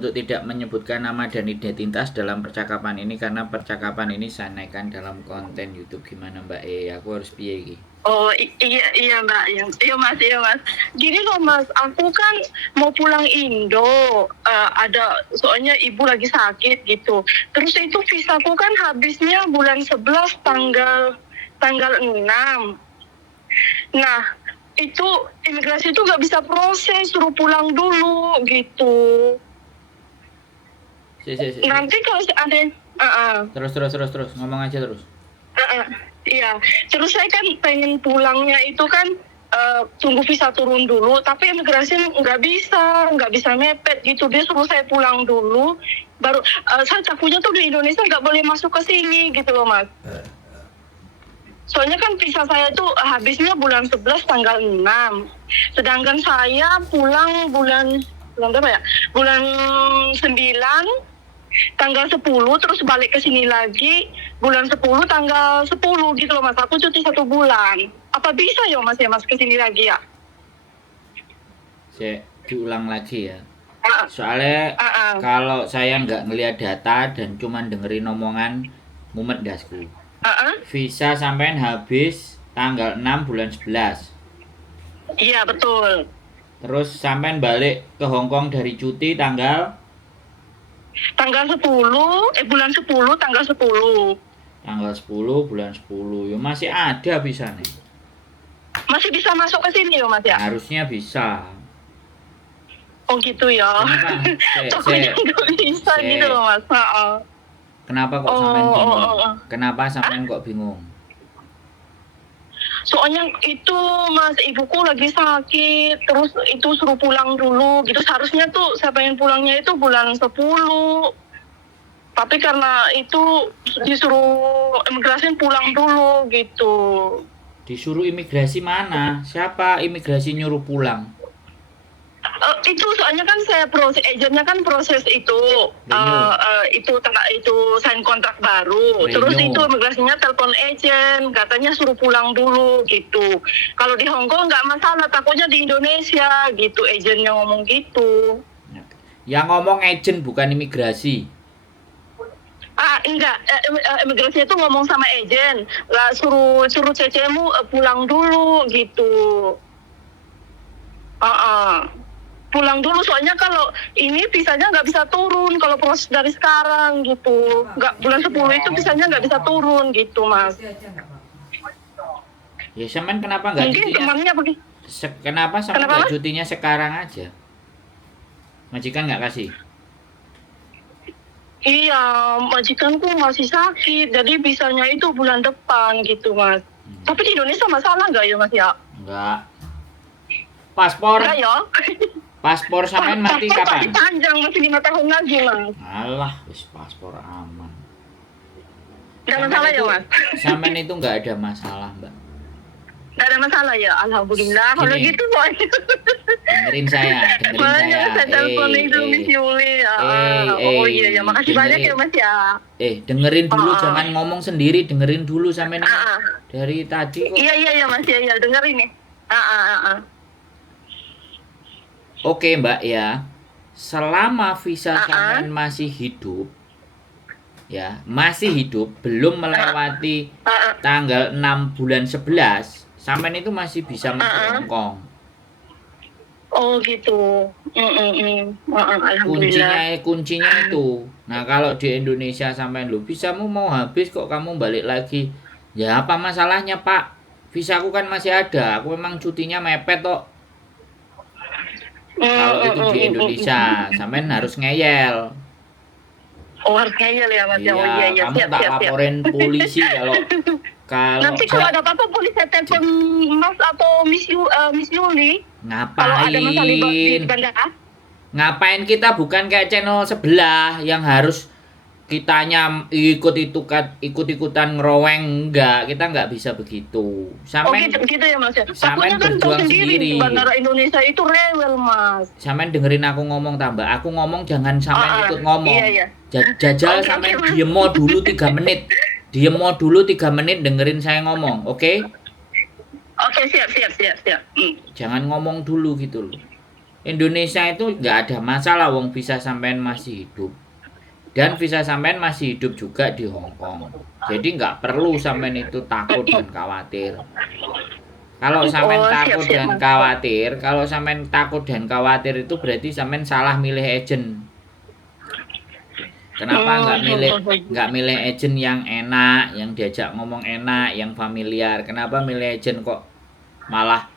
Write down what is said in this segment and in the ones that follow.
untuk tidak menyebutkan nama dan identitas dalam percakapan ini karena percakapan ini saya naikkan dalam konten YouTube. Gimana Mbak aku harus piye iki? Oh iya Mbak, iya Mas. Gini loh Mas, aku kan mau pulang Indo, ada soalnya ibu lagi sakit gitu. Terus itu visaku kan habisnya bulan 11 tanggal 6. Nah, itu imigrasi itu nggak bisa proses, suruh pulang dulu gitu. Nanti kalau ada terus ngomong aja terus. Iya, terus saya kan pengen pulangnya itu kan tunggu visa turun dulu, tapi imigrasi nggak bisa mepet gitu. Dia suruh saya pulang dulu, baru saya takutnya tuh di Indonesia nggak boleh masuk ke sini gitu loh Mas. Soalnya kan visa saya tuh habisnya bulan 11 tanggal 6. Sedangkan saya pulang bulan berapa ya? Bulan 9 tanggal 10 terus balik ke sini lagi bulan 10 tanggal 10 gitu loh Mas. Aku cuti 1 bulan. Apa bisa ya Mas ke sini lagi ya? Saya diulang lagi ya. Soalnya kalau saya nggak ngelihat data dan cuman dengerin omongan mumet dasku. Visa sampean habis tanggal 6 bulan 11. Iya betul. Terus sampean balik ke Hong Kong dari cuti tanggal 10 bulan 10 tanggal 10. Tanggal 10 bulan 10. Ya masih ada bisa nih. Masih bisa masuk ke sini ya Mas ya? Harusnya bisa. Oh gitu ya. Takutnya nggak bisa gitu loh Mas. Kenapa kok sampean bingung? Kenapa sampean kok bingung? Soalnya itu Mas, ibuku lagi sakit, terus itu suruh pulang dulu gitu. Seharusnya tuh saya pengen pulangnya itu bulan 10. Tapi karena itu disuruh imigrasi pulang dulu gitu. Disuruh imigrasi mana? Siapa imigrasi nyuruh pulang? Itu soalnya kan saya proses agennya kan proses itu itu sign kontrak baru. Terus itu imigrasinya telepon agent katanya suruh pulang dulu gitu. Kalau di Hong Kong nggak masalah, takutnya di Indonesia gitu agennya ngomong gitu. Yang ngomong agent bukan imigrasi. Enggak, imigrasi itu ngomong sama agent, lah suruh cecemu pulang dulu gitu. Pulang dulu soalnya kalau ini visanya nggak bisa turun kalau proses dari sekarang gitu. Nggak, bulan 10 itu visanya nggak bisa turun gitu Mas. Ya sampean kenapa nggak cutinya? Kenapa sampean nggak cutinya sekarang aja? Majikan nggak kasih? Iya, majikanku masih sakit, jadi bisanya itu bulan depan gitu Mas. Tapi di Indonesia masalah nggak ya Mas ya? Enggak. Paspor? Enggak ya? Paspor sampean mati kapan? Masih panjang, masih 5 tahun lagi Mas. Alah, wis paspor aman. Nggak masalah ya Mas? Sampean itu nggak ada masalah Mbak. Nggak ada masalah ya, alhamdulillah. Kalau gitu soalnya. Dengerin saya. Saya telepon itu Miss Yuli. Oh iya, makasih banyak ya Mas ya. Dengerin dulu, jangan ngomong sendiri, dengerin dulu sampean dari tadi kok. Iya Mas ya, dengerin nih. Oke Mbak ya, selama visa sampean masih hidup, ya masih hidup, belum melewati tanggal 6 bulan 11, sampean itu masih bisa masuk Hong Kong. Oh gitu. Kuncinya itu. Nah kalau di Indonesia sampean lo visamu mau habis kok kamu balik lagi, ya apa masalahnya Pak? Visaku kan masih ada, aku memang cutinya mepet kok. Kalau itu di Indonesia, sampean harus ngeyel. Oh harus ngeyel ya Mas. Iya, kamu tak laporin polisi kalau nanti kalau ada apa-apa polisi telepon Mas atau Miss Yuli. Ngapain? Kalau ada masalah di bandara? Ngapain kita bukan kayak channel sebelah yang harus kitanya ikut-ikutan ngeroweng, enggak, kita nggak bisa begitu. Sampai gitu ya Mas ya. Takutnya kan tahu sendiri bandara Indonesia itu rewel Mas. Sampean dengerin aku ngomong tambah. Aku ngomong jangan sampean ikut ngomong. Iya. Jajal sampean diem dulu 3 menit. Diem dulu 3 menit dengerin saya ngomong, oke? Oke, siap. Jangan ngomong dulu gitu loh. Indonesia itu nggak ada masalah wong visa sampean masih hidup. Dan visa sampean masih hidup juga di Hong Kong. Jadi nggak perlu sampean itu takut dan khawatir. Kalau sampean Oh, takut siap-siap, dan Mas. khawatir, kalau sampean takut dan khawatir itu berarti sampean salah milih agent. Kenapa nggak milih agent yang enak, yang diajak ngomong enak, yang familiar? Kenapa milih agent kok malah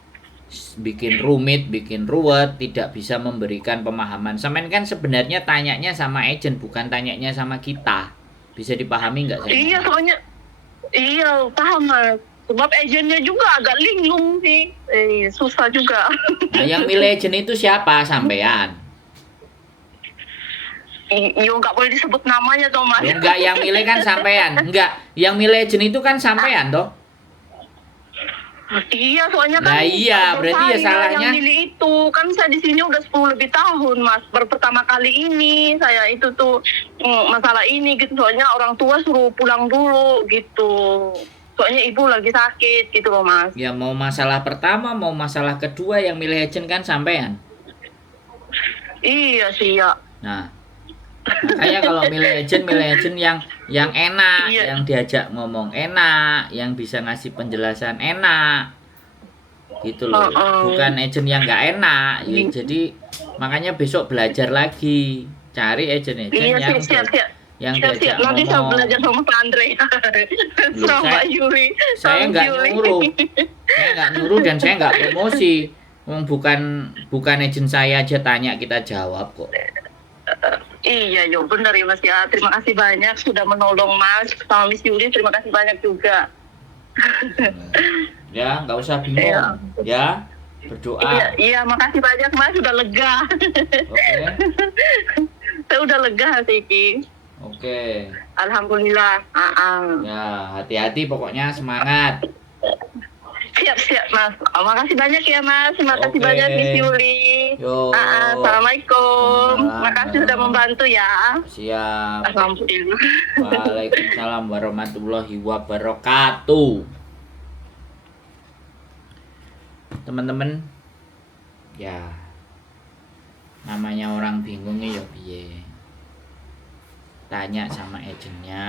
bikin rumit, bikin ruwet, tidak bisa memberikan pemahaman. Sampean kan sebenarnya tanyanya sama agent, bukan tanyanya sama kita. Bisa dipahami nggak saya? Iya, soalnya iya paham Mas. Sebab agennya juga agak linglung sih. Susah juga. Nah, yang milih agent itu siapa sampean? Yo nggak boleh disebut namanya toh Mas. Enggak, yang milih kan sampean. Enggak, yang milih agent itu kan sampean toh. Iya, soalnya kan Nah, iya, abang berarti ya saya salahnya. yang milih itu. Kan saya di sini udah 10 lebih tahun, Mas. Baru pertama kali ini saya itu tuh masalah ini gitu. Soalnya orang tua suruh pulang dulu gitu. Soalnya ibu lagi sakit gitu loh, Mas. Ya mau masalah pertama, mau masalah kedua yang milih agent kan sampean. Iya sih ya. Nah, makanya kalau milih agent yang enak, Iya. yang diajak ngomong enak, yang bisa ngasih penjelasan enak, gitu loh. Bukan agent yang nggak enak. Ya, jadi makanya besok belajar lagi, cari agent-agent Iya, yang siap. yang Siap. diajak Nanti saya ngomong. belajar sama Pak Andre. Loh, Sama Mbak Yuli. Saya Sama nggak Yuli. nyuruh, dan saya nggak promosi. Bukan agent saya aja tanya kita jawab kok. Iya, yo benar ya Mas ya. Terima kasih banyak sudah menolong Mas sama Miss Yuli. Terima kasih banyak juga. Ya, nggak usah bingung. Iya. Ya, berdoa. Iya, makasih banyak Mas, sudah lega. Oke. Saya udah lega Siki. Oke. Alhamdulillah. Ya, hati-hati pokoknya, semangat. Siap Mas. Makasih banyak ya Mas. Terima kasih Oke. banyak Miss Yuli. Yo. Assalamualaikum. Waalaikumsalam. Makasih sudah membantu ya. Siap. Alhamdulillah. Waalaikumsalam warahmatullahi wabarakatuh. Teman-teman, ya namanya orang bingung ya piye. Tanya sama agentnya,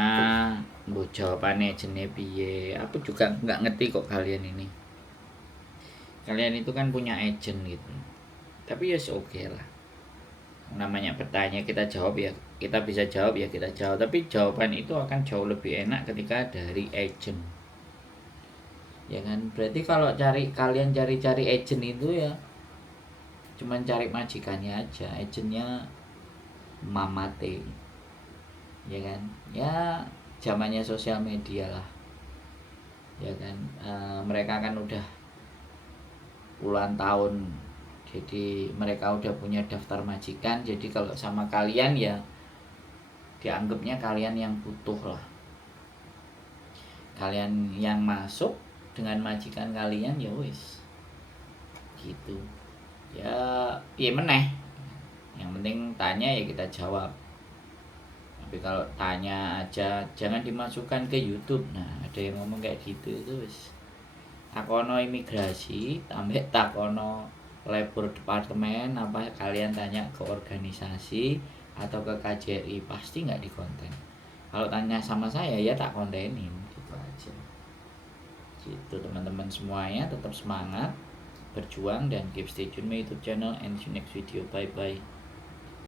mbok jawabannya agentnya piye. Aku juga nggak ngerti kok kalian ini. Kalian itu kan punya agent gitu. Tapi ya oke lah. Namanya bertanya kita jawab ya, kita bisa jawab ya kita jawab. Tapi jawaban itu akan jauh lebih enak ketika dari agent. Ya kan, berarti kalau kalian cari agent itu ya cuman cari majikannya aja, agentnya mamate, ya kan, ya zamannya sosial media lah, ya kan. Mereka kan udah puluhan tahun, jadi mereka udah punya daftar majikan. Jadi kalau sama kalian ya dianggapnya kalian yang butuh lah, kalian yang masuk dengan majikan kalian ya wis gitu ya. Iya meneh, yang penting tanya ya kita jawab. Tapi kalau tanya aja jangan dimasukkan ke YouTube. Nah, ada yang ngomong kayak gitu itu wis takono imigrasi tambah takono labor departemen, apa kalian tanya ke organisasi atau ke KJRI pasti nggak dikonten. Kalau tanya sama saya ya tak kontenin gitu aja. Gitu teman-teman semuanya, tetap semangat berjuang dan keep stay tune my YouTube channel and see you next video. Bye bye.